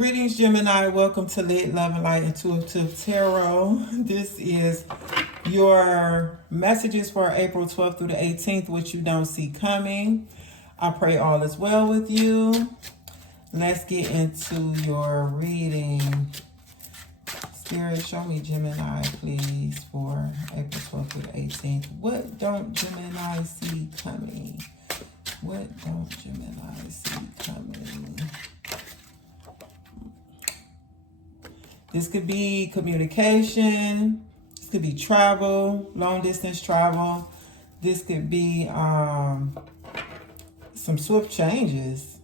Greetings, Gemini. Welcome to Lit, Love, and Light Intuitive Tarot. This is your messages for April 12th through the 18th, which you don't see coming. I pray all is well with you. Let's get into your reading. Spirit, show me Gemini, please, for April 12th through the 18th. What don't Gemini see coming? What don't Gemini see coming? This could be communication. This could be travel, long distance travel. This could be some swift changes.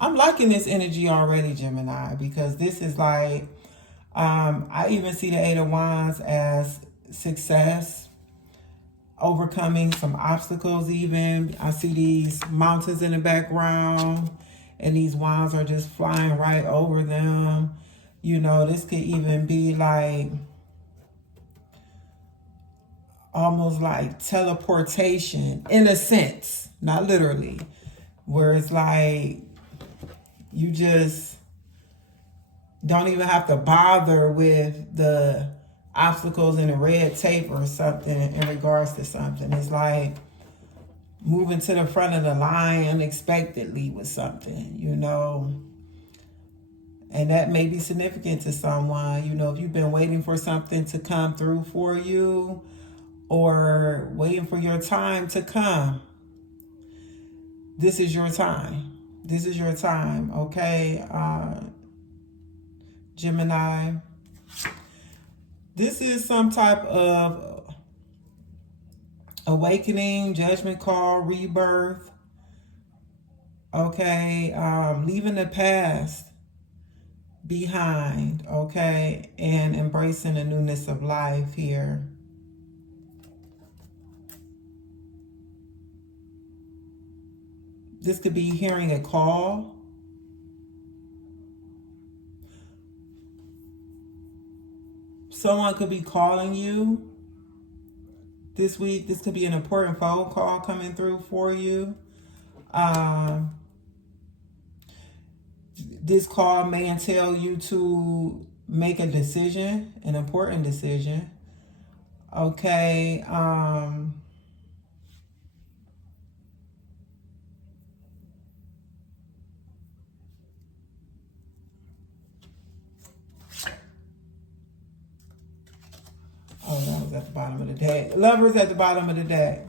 I'm liking this energy already, Gemini, because this is like, I even see the Eight of Wands as success, overcoming some obstacles even. I see these mountains in the background and these wands are just flying right over them. You know, this could even be like almost like teleportation in a sense, not literally, where it's like you just don't even have to bother with the obstacles and the red tape or something in regards to something. It's like moving to the front of the line unexpectedly with something, you know. And that may be significant to someone. You know, if you've been waiting for something to come through for you or waiting for your time to come, this is your time. This is your time, okay? Gemini. This is some type of awakening, judgment call, rebirth, okay? Leaving the past behind, okay, and embracing the newness of life here. This could be hearing a call. Someone could be calling you this week. This could be an important phone call coming through for you. This call may entail you to make a decision, an important decision. Okay. Oh, that was at the bottom of the deck. Lovers at the bottom of the deck.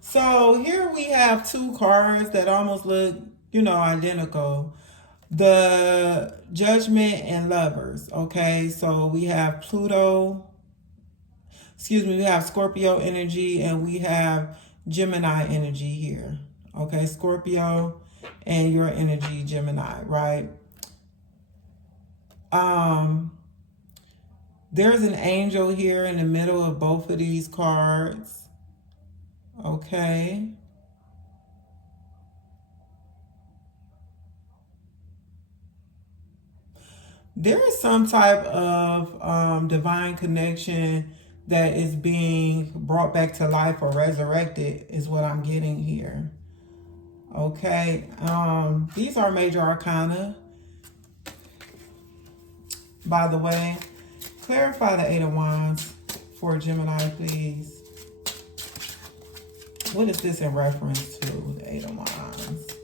So here we have two cards that almost look, you know, identical. The Judgment and Lovers, okay? So we have we have Scorpio energy and we have Gemini energy here, okay? Scorpio and your energy, Gemini, right? There's an angel here in the middle of both of these cards, okay? There is some type of divine connection that is being brought back to life or resurrected is what I'm getting here. Okay. These are major arcana. By the way, clarify the Eight of Wands for Gemini, please. What is this in reference to, the Eight of Wands?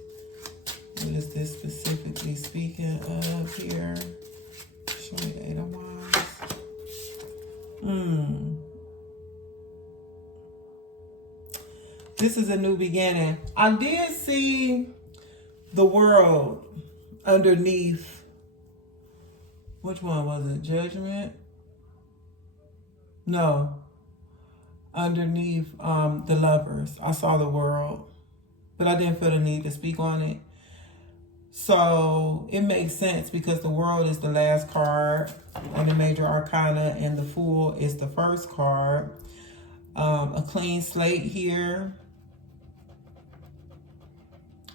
What is this specifically speaking of here? Show me the Eight of Wands. This is a new beginning. I did see the world underneath. Which one was it? Judgment? No. Underneath the Lovers. I saw the world, but I didn't feel the need to speak on it. So it makes sense because the world is the last card in the major arcana and the Fool is the first card. A clean slate here.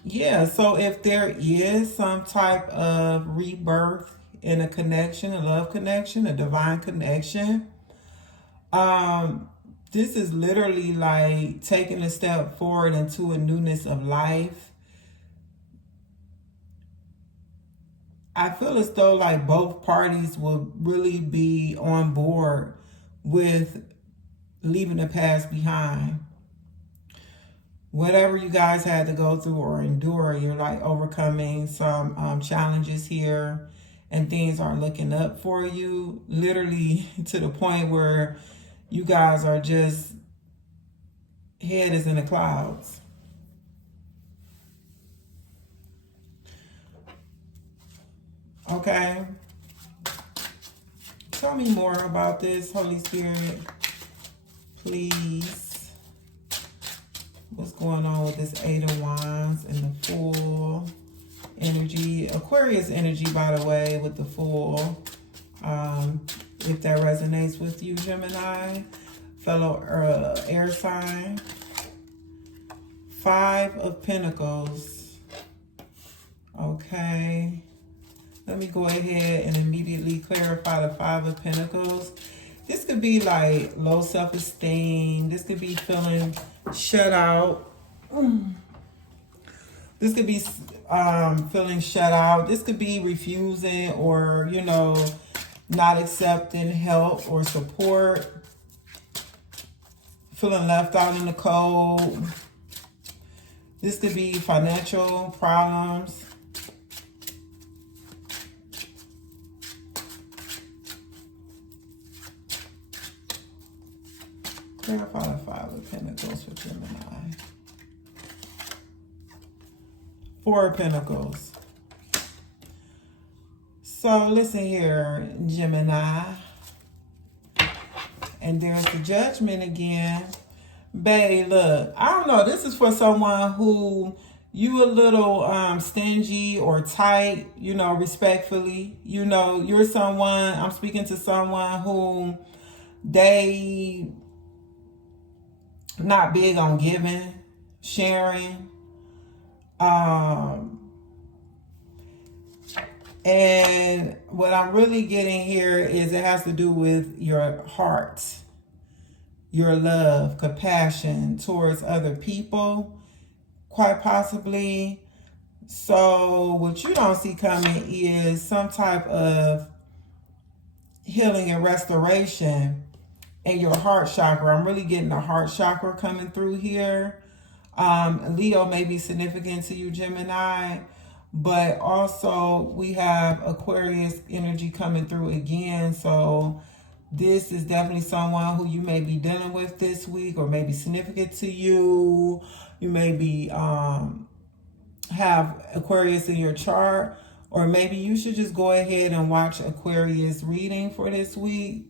Yeah, so if there is some type of rebirth in a connection, a love connection, a divine connection, this is literally like taking a step forward into a newness of life. I feel as though like both parties will really be on board with leaving the past behind. Whatever you guys had to go through or endure, you're like overcoming some challenges here, and things are looking up for you, literally to the point where you guys are just, head is in the clouds. Okay. Tell me more about this, Holy Spirit, please. What's going on with this Eight of Wands and the Fool energy? Aquarius energy, by the way, with the Fool. If that resonates with you, Gemini, fellow air sign. Five of Pentacles. Okay. Let me go ahead and immediately clarify the Five of Pentacles. This could be like low self-esteem. This could be feeling shut out. This could be feeling shut out. This could be refusing or, you know, not accepting help or support. Feeling left out in the cold. This could be financial problems. Clarify the Five of Pentacles for Gemini. Four of Pentacles. So listen here, Gemini. And there's the Judgment again. Babe, look, I don't know. This is for someone who you a little stingy or tight, you know, respectfully. You know, you're someone, I'm speaking to someone who they not big on giving, sharing. And what I'm really getting here is it has to do with your heart, your love, compassion towards other people, quite possibly. So what you don't see coming is some type of healing and restoration in your heart chakra. I'm really getting the heart chakra coming through here. Leo may be significant to you, Gemini, but also we have Aquarius energy coming through again. So this is definitely someone who you may be dealing with this week, or maybe significant to you. You may be have Aquarius in your chart, or maybe you should just go ahead and watch Aquarius reading for this week,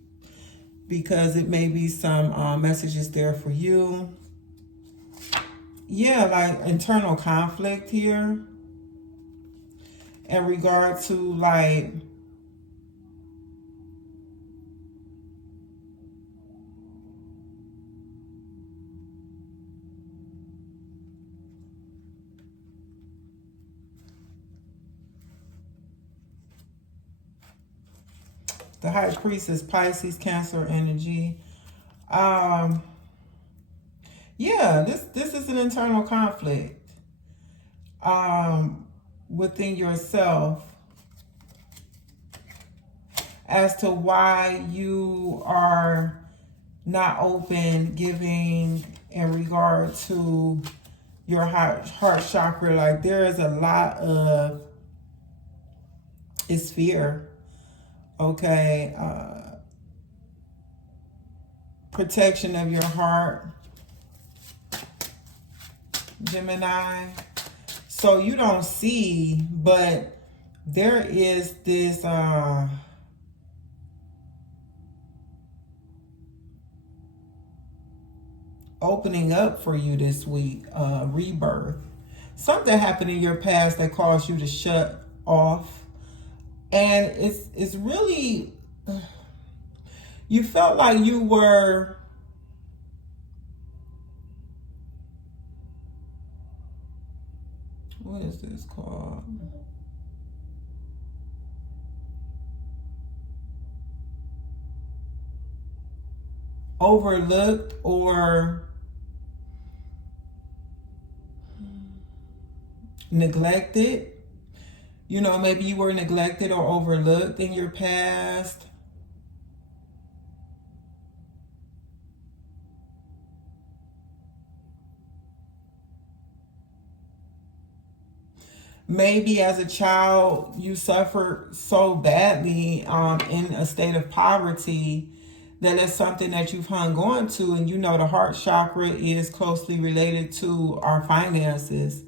because it may be some messages there for you. Yeah, like internal conflict here in regard to like the High Priestess, Pisces, Cancer energy. Yeah, this is an internal conflict within yourself as to why you are not open, giving in regard to your heart chakra. Like there is a lot of, it's fear, okay? Protection of your heart, Gemini. So you don't see, but there is this opening up for you this week, rebirth. Something happened in your past that caused you to shut off, and it's really, you felt like you were what is this called? Overlooked or neglected. You know, maybe you were neglected or overlooked in your past. Maybe as a child you suffered so badly in a state of poverty that it's something that you've hung on to. And you know, the heart chakra is closely related to our finances.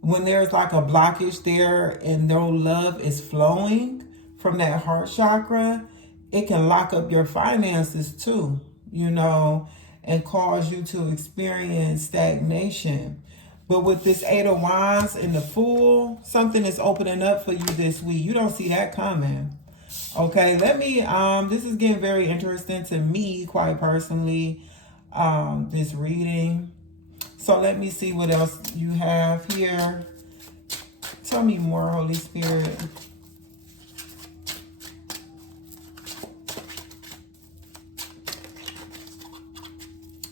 When there's like a blockage there and no love is flowing from that heart chakra, it can lock up your finances too, you know, and cause you to experience stagnation. But with this Eight of Wands and the Fool, something is opening up for you this week. You don't see that coming. Okay, let me, this is getting very interesting to me, quite personally, this reading. So let me see what else you have here. Tell me more, Holy Spirit.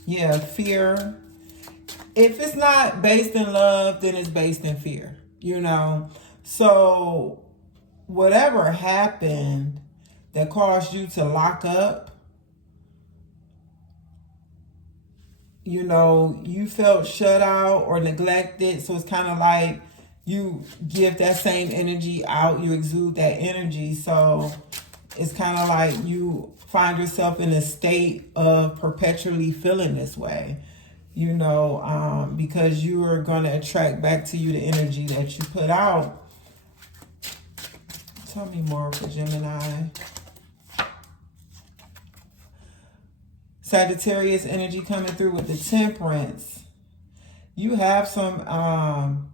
Yeah, fear. If it's not based in love, then it's based in fear, you know. So whatever happened that caused you to lock up, you know, you felt shut out or neglected. So it's kind of like you give that same energy out, you exude that energy. So it's kind of like you find yourself in a state of perpetually feeling this way, you know, because you are going to attract back to you the energy that you put out. Tell me more for Gemini. Sagittarius energy coming through with the Temperance. You have some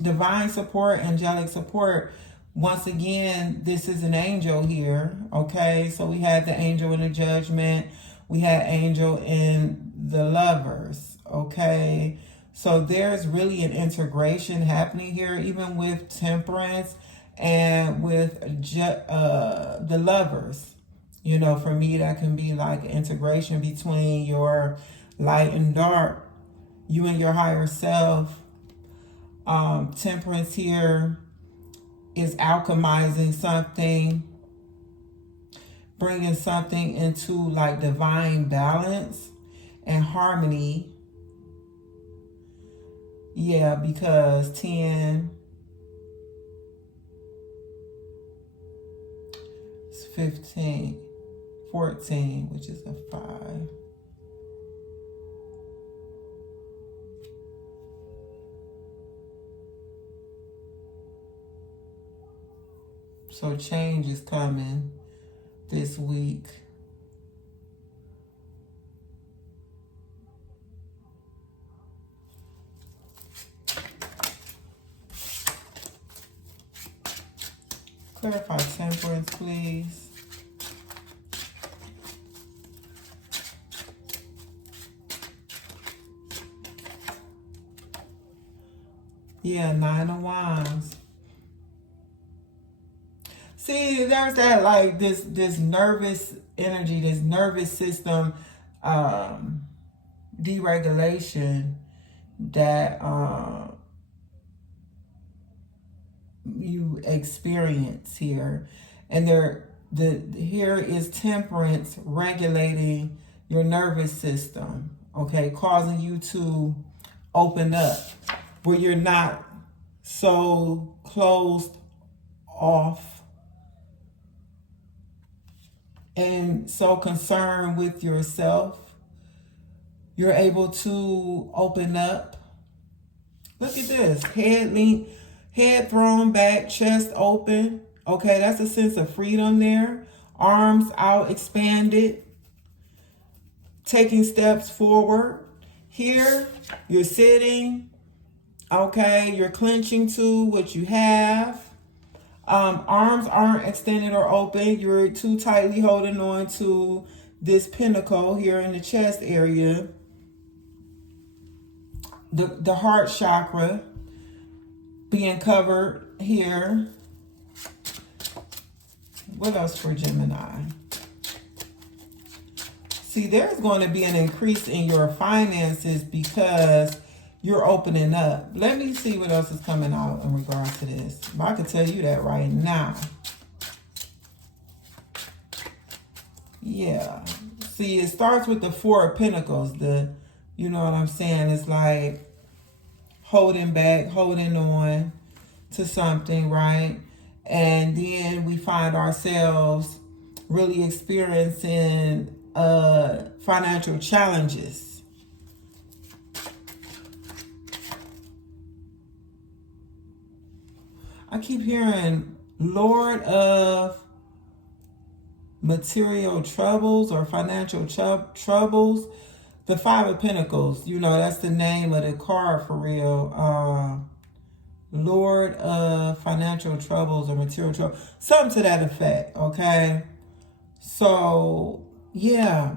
divine support, angelic support. Once again, this is an angel here, okay? So we had the angel in the Judgment. We had angel in the Lovers, okay? So there's really an integration happening here, even with Temperance and with the Lovers. You know, for me, that can be like integration between your light and dark, you and your higher self. Temperance here is alchemizing something, bringing something into like divine balance and harmony. Yeah, because 10, 15, 14, which is a 5. So change is coming this week. Clarify Temperance, please. Yeah, 9 of Wands. See, there's that like this nervous energy, this nervous system deregulation that you experience here. And here is Temperance regulating your nervous system, okay, causing you to open up where you're not so closed off and so concerned with yourself. You're able to open up. Look at this. Head thrown back, chest open. Okay, that's a sense of freedom there. Arms out, expanded. Taking steps forward. Here, you're sitting. Okay, you're clenching to what you have. Arms aren't extended or open. You're too tightly holding on to this pinnacle here in the chest area. The heart chakra being covered here. What else for Gemini? See, there's going to be an increase in your finances because you're opening up. Let me see what else is coming out in regards to this. I can tell you that right now. Yeah. See, it starts with the Four of Pentacles. You know what I'm saying? It's like holding back, holding on to something, right? And then we find ourselves really experiencing financial challenges. I keep hearing Lord of material troubles or financial troubles. The Five of Pentacles, you know, that's the name of the card for real. Lord of financial troubles or material trouble. Something to that effect, okay? So, yeah.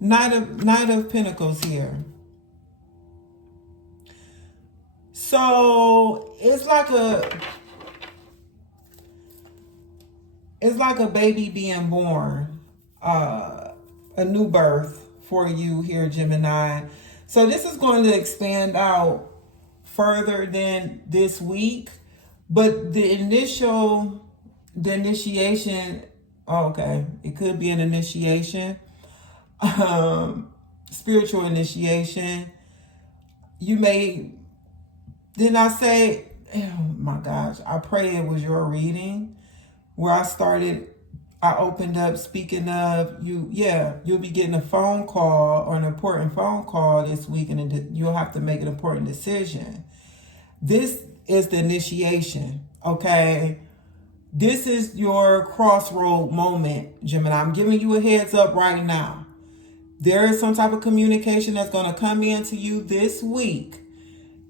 Knight of Pentacles here. So, it's like a baby being born. A new birth for you here, Gemini. So this is going to expand out further than this week, but the initiation, okay, it could be an initiation, spiritual initiation. You may, didn't I say, oh my gosh, I pray it was your reading where I opened up speaking of you'll be getting a phone call or an important phone call this week, and you'll have to make an important decision. This is the initiation, okay? This is your crossroad moment, Gemini. I'm giving you a heads up right now. There is some type of communication that's going to come into you this week,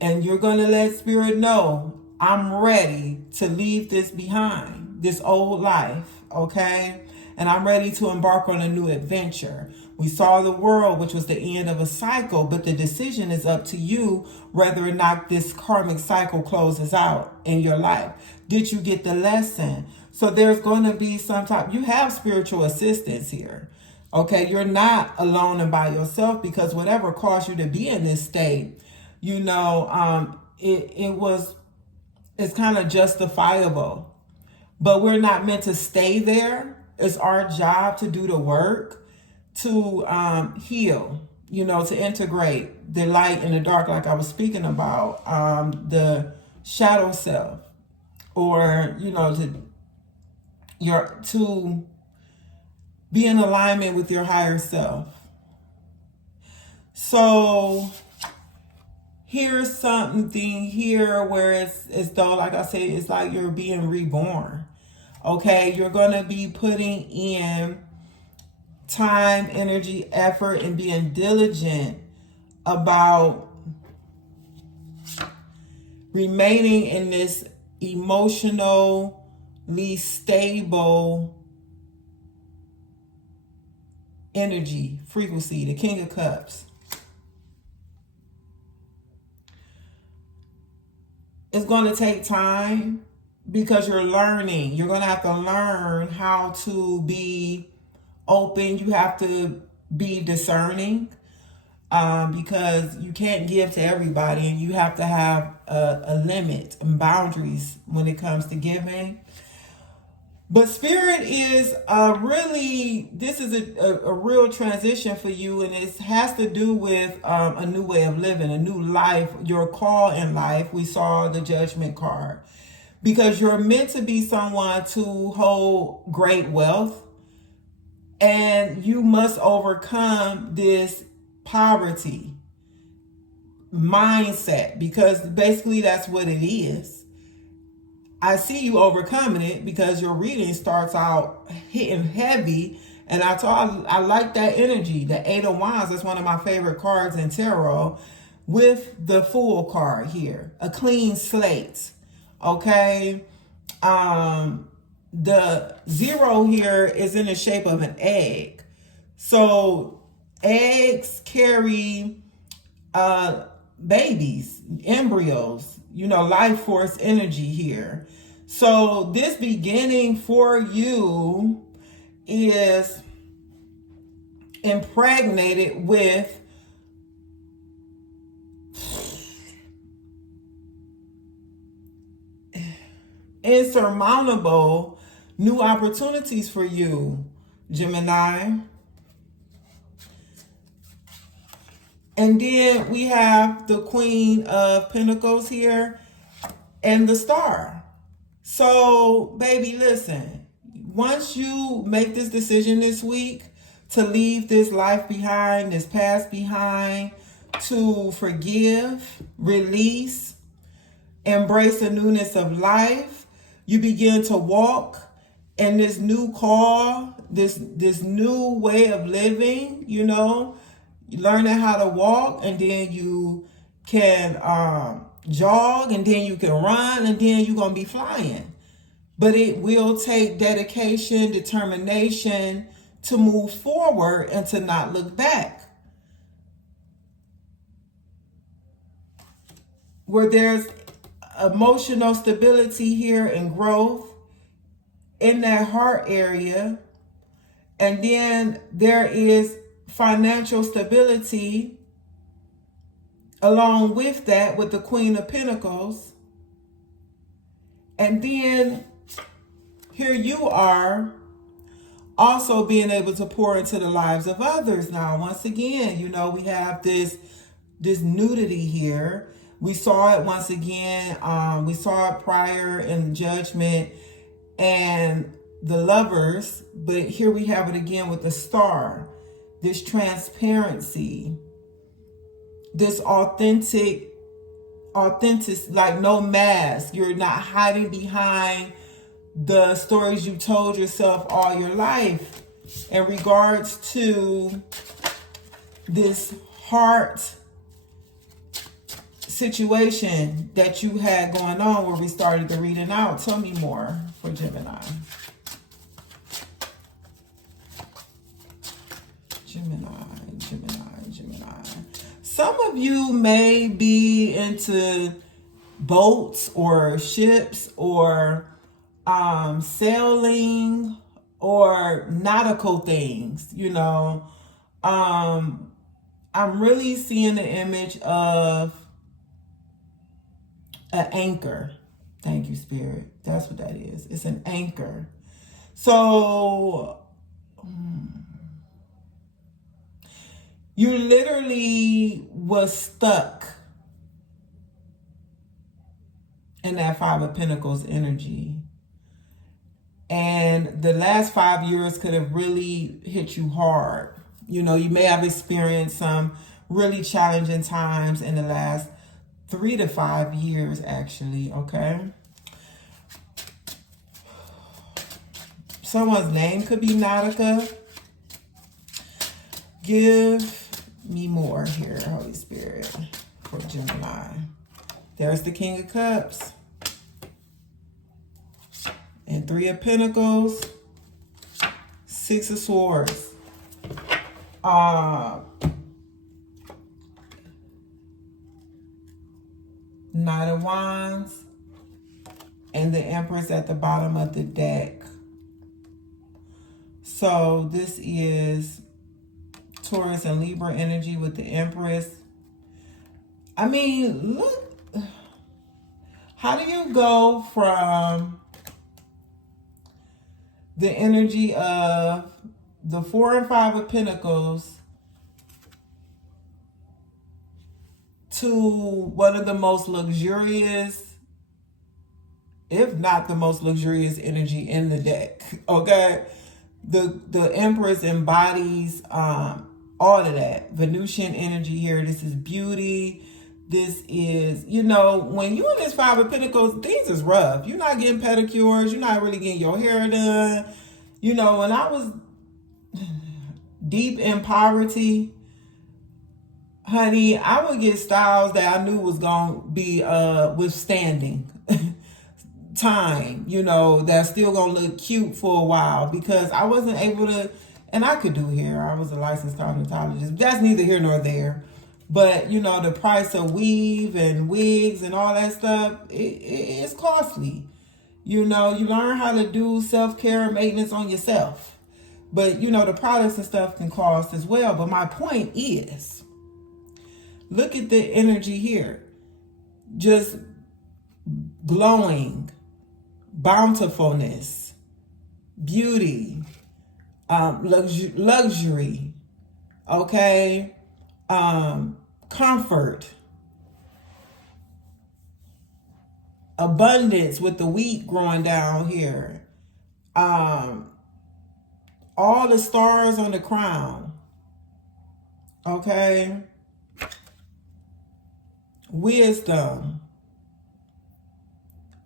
and you're going to let Spirit know, I'm ready to leave this behind, this old life, okay? And I'm ready to embark on a new adventure. We saw the world, which was the end of a cycle, but the decision is up to you whether or not this karmic cycle closes out in your life. Did you get the lesson? So there's going to be some type, you have spiritual assistance here. Okay, you're not alone and by yourself, because whatever caused you to be in this state, you know, it's kind of justifiable. But we're not meant to stay there. It's our job to do the work, to heal, you know, to integrate the light and the dark, like I was speaking about, the shadow self, or, you know, to be in alignment with your higher self. So here's something here where it's as though, like I said, it's like you're being reborn. Okay, you're going to be putting in time, energy, effort, and being diligent about remaining in this emotionally stable energy, frequency, the King of Cups. It's going to take time because you're learning. You're going to have to learn how to be open. You have to be discerning because you can't give to everybody, and you have to have a limit and boundaries when it comes to giving. But Spirit is this is a real transition for you, and it has to do with a new way of living, a new life, your call in life. We saw the Judgment card, because you're meant to be someone to hold great wealth, and you must overcome this poverty mindset, because basically that's what it is. I see you overcoming it because your reading starts out hitting heavy. And I like that energy. The Eight of Wands is one of my favorite cards in tarot, with the Fool card here. A clean slate. Okay. The Zero here is in the shape of an egg. So eggs carry babies, embryos, you know, life force energy here. So this beginning for you is impregnated with insurmountable new opportunities for you, Gemini. And then we have the Queen of Pentacles here and the Star. So, baby, listen. Once you make this decision this week to leave this life behind, this past behind, to forgive, release, embrace the newness of life, you begin to walk in this new call, this new way of living, you know, learning how to walk, and then you can jog, and then you can run, and then you're going to be flying. But it will take dedication, determination to move forward and to not look back. Where there's emotional stability here and growth in that heart area, and then there is financial stability along with that, with the Queen of Pentacles. And then here you are also being able to pour into the lives of others. Now, once again, you know, we have this nudity here. We saw it once again. We saw it prior in Judgment and the Lovers, but here we have it again with the Star. This transparency, this authentic, like no mask. You're not hiding behind the stories you told yourself all your life in regards to this heart situation that you had going on where we started the reading out. Tell me more for Gemini. Gemini. Some of you may be into boats or ships or sailing or nautical things, you know. I'm really seeing the image of an anchor. Thank you, Spirit. That's what that is. It's an anchor. So you literally was stuck in that Five of Pentacles energy. And the last 5 years could have really hit you hard. You know, you may have experienced some really challenging times in the last 3 to 5 years, actually, okay? Someone's name could be Nautica. Give me more here, Holy Spirit, for Gemini. There's the King of Cups. And 3 of Pentacles. 6 of Swords. Knight of Wands. And the Empress at the bottom of the deck. So this is Taurus and Libra energy with the Empress. I mean, look. How do you go from the energy of the 4 and 5 of Pentacles to one of the most luxurious, if not the most luxurious energy in the deck, okay? The Empress embodies all of that. Venusian energy here. This is beauty. This is, you know, when you're in this 5 of Pentacles, things is rough. You're not getting pedicures. You're not really getting your hair done. You know, when I was deep in poverty, honey, I would get styles that I knew was going to be withstanding time, you know, that's still going to look cute for a while, because I wasn't able to, and I could do hair. I was a licensed cosmetologist. That's neither here nor there. But, you know, the price of weave and wigs and all that stuff, it's costly. You know, you learn how to do self-care and maintenance on yourself. But, you know, the products and stuff can cost as well. But my point is, look at the energy here. Just glowing, bountifulness, beauty, luxury, okay, comfort, abundance with the wheat growing down here, all the stars on the crown, okay, wisdom,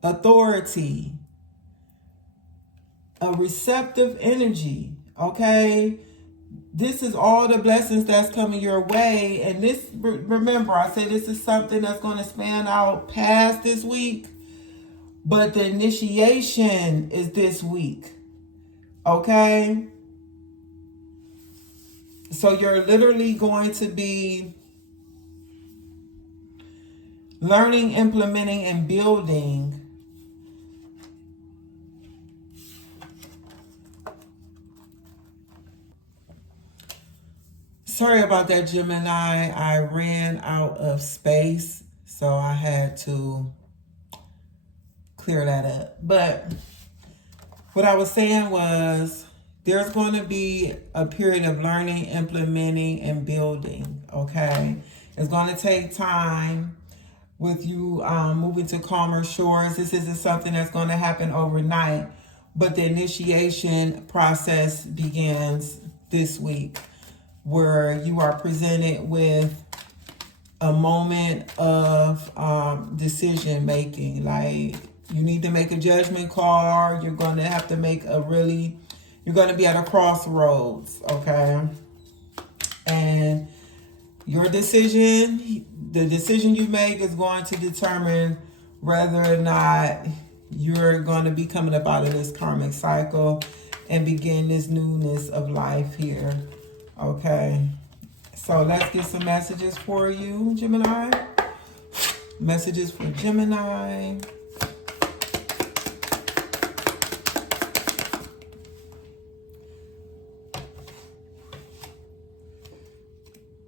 authority, a receptive energy, okay. This is all the blessings that's coming your way. And this, remember, I said this is something that's going to span out past this week, but the initiation is this week, okay. So you're literally going to be learning, implementing, and building sorry about that, Gemini. I ran out of space, so I had to clear that up. But what I was saying was there's going to be a period of learning, implementing, and building, okay? It's going to take time with you moving to calmer shores. This isn't something that's going to happen overnight, but the initiation process begins this week, where you are presented with a moment of decision making. Like, you need to make a judgment call. You're going to have to make you're going to be at a crossroads, okay? And your decision, the decision you make is going to determine whether or not you're going to be coming up out of this karmic cycle and begin this newness of life here. Okay, so let's get some messages for you, Gemini. Messages for Gemini.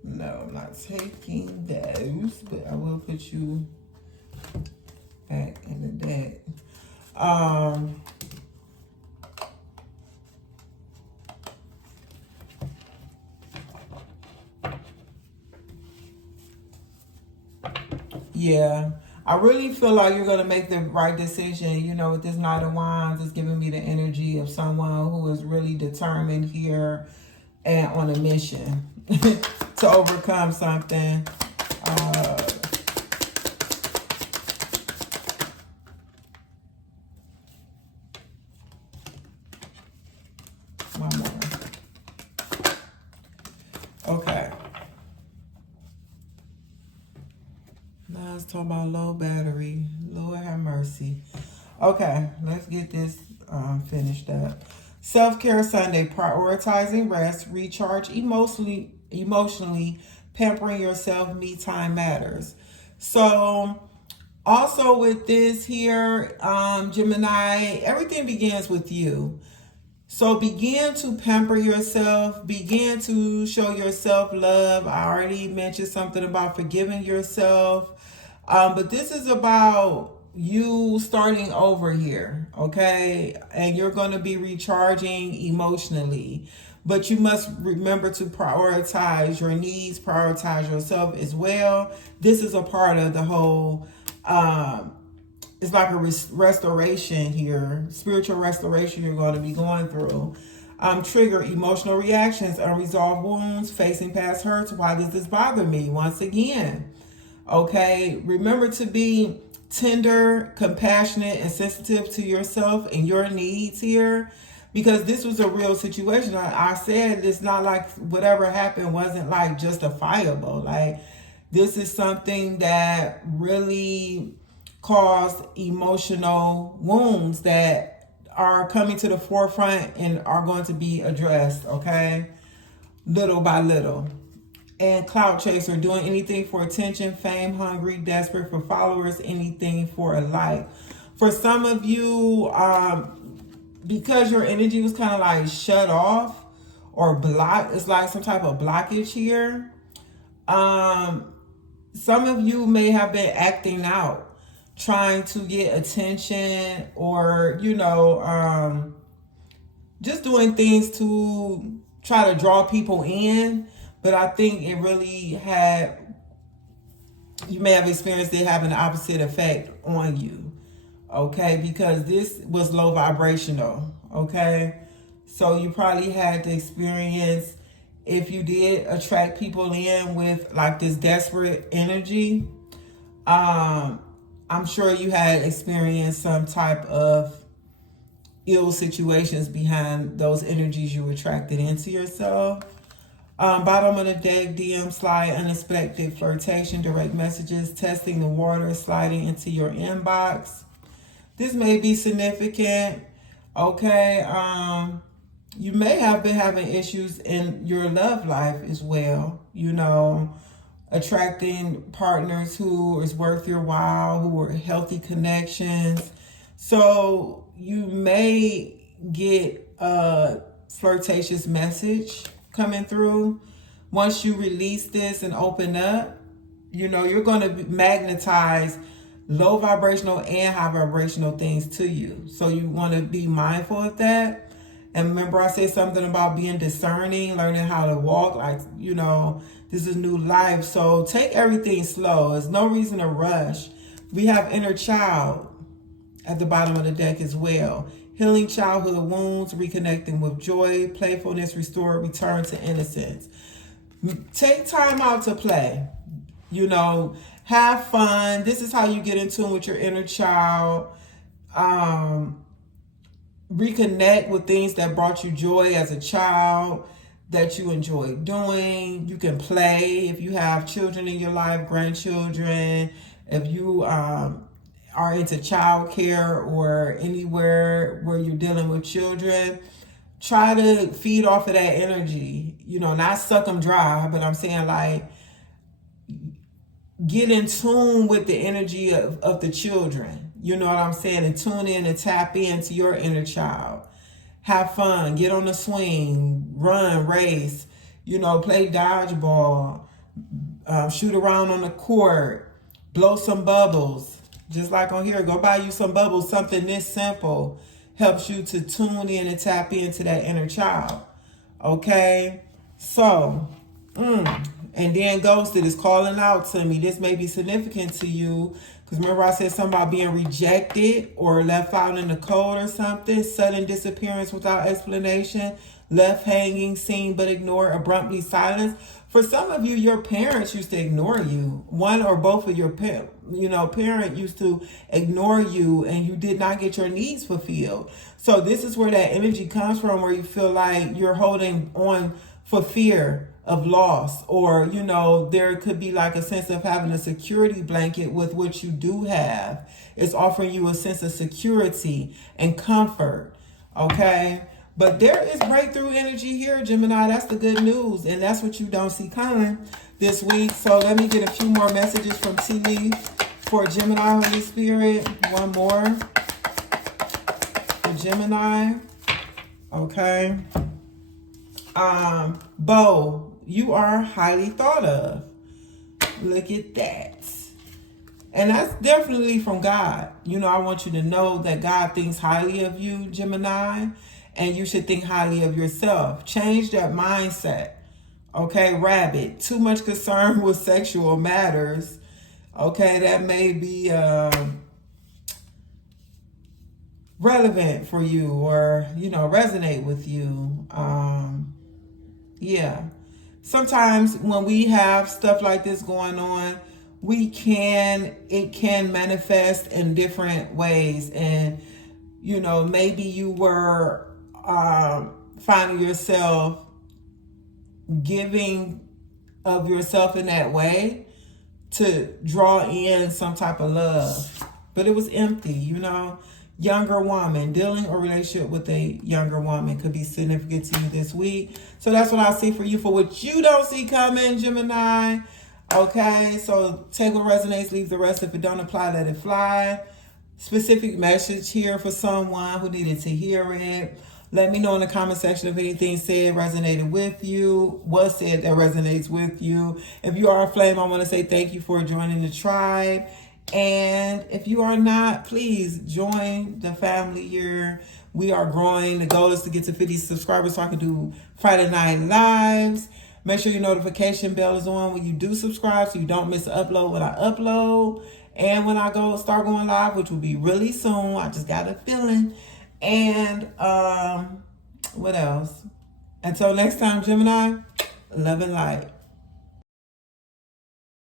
No, I'm not taking those, but I will put you back in the deck. Yeah, I really feel like you're going to make the right decision. You know, with this Knight of Wands, it's giving me the energy of someone who is really determined here and on a mission to overcome something. One more. Okay. Now let's talk about low battery. Lord have mercy. Okay, let's get this finished up. Self-care Sunday, prioritizing rest, recharge emotionally, pampering yourself, me time matters. So also with this here, Gemini, everything begins with you. So begin to pamper yourself, begin to show yourself love. I already mentioned something about forgiving yourself. But this is about you starting over here, okay? And you're going to be recharging emotionally. But you must remember to prioritize your needs, prioritize yourself as well. This is a part of the whole, it's like a restoration here, spiritual restoration you're going to be going through. Trigger emotional reactions, unresolved wounds, facing past hurts. Why does this bother me? Once again, okay, remember to be tender, compassionate, and sensitive to yourself and your needs here, because this was a real situation. I said it's not like whatever happened wasn't like justifiable. Like, this is something that really caused emotional wounds that are coming to the forefront and are going to be addressed, okay, little by little. And clout chaser, doing anything for attention, fame, hungry, desperate for followers, anything for a like. For some of you, because your energy was kind of like shut off or blocked, it's like some type of blockage here. Some of you may have been acting out. trying to get attention, or just doing things to try to draw people in. But I think it really you may have experienced it having the opposite effect on you. Okay, because this was low vibrational. Okay, so you probably had to experience, if you did attract people in with like this desperate energy, I'm sure you had experienced some type of ill situations behind those energies you attracted into yourself. Bottom of the deck, DM slide, unexpected flirtation, direct messages, testing the water, sliding into your inbox. This may be significant. Okay. You may have been having issues in your love life as well. Attracting partners who is worth your while, who are healthy connections. So you may get a flirtatious message coming through. Once you release this and open up, you're going to magnetize low vibrational and high vibrational things to you. So you want to be mindful of that. And remember, I said something about being discerning, learning how to walk. Like, this is new life. So take everything slow. There's no reason to rush. We have inner child at the bottom of the deck as well. Healing childhood wounds, reconnecting with joy, playfulness, restore, return to innocence. Take time out to play. Have fun. This is how you get in tune with your inner child. Reconnect with things that brought you joy as a child, that you enjoy doing. You can play if you have children in your life, grandchildren. If you are into child care or anywhere where you're dealing with children, try to feed off of that energy. Not suck them dry, but I'm saying like get in tune with the energy of the children. You know what I'm saying? And tune in and tap into your inner child. Have fun. Get on the swing. Run, race. Play dodgeball. Shoot around on the court. Blow some bubbles. Just like on here, go buy you some bubbles. Something this simple helps you to tune in and tap into that inner child. Okay? So, and then ghosted is calling out to me. This may be significant to you. Because remember I said something about being rejected or left out in the cold or something. Sudden disappearance without explanation. Left hanging, seen but ignored, abruptly silenced. For some of you, your parents used to ignore you. One or both of your parent used to ignore you, and you did not get your needs fulfilled. So this is where that energy comes from, where you feel like you're holding on for fear of loss, or there could be like a sense of having a security blanket with what you do have. It's offering you a sense of security and comfort. Okay, but there is breakthrough energy here, Gemini. That's the good news, and that's what you don't see coming this week. So let me get a few more messages from Tea Leaf for Gemini, Holy Spirit. One more for Gemini. Okay. Bo, you are highly thought of. Look at that. And that's definitely from God. I want you to know that God thinks highly of you, Gemini, and you should think highly of yourself. Change that mindset. Okay, Rabbit, too much concern with sexual matters. Okay, that may be relevant for you, or, resonate with you. Yeah. Sometimes when we have stuff like this going on, it can manifest in different ways. And, maybe you were finding yourself giving of yourself in that way to draw in some type of love. But it was empty, Younger woman, dealing or relationship with a younger woman could be significant to you this week. So that's what I see for you, for what you don't see coming, Gemini. Okay, so take what resonates, leave the rest. If it don't apply, let it fly. Specific message here for someone who needed to hear it. Let me know in the comment section if anything said resonated with you. What said that resonates with you. If you are a flame, I want to say thank you for joining the tribe. And if you are not, please join the family here. We are growing. The goal is to get to 50 subscribers so I can do Friday night lives. Make sure your notification bell is on when you do subscribe so you don't miss an upload when I upload. And when I start going live, which will be really soon. I just got a feeling. And what else? Until next time, Gemini, love and light.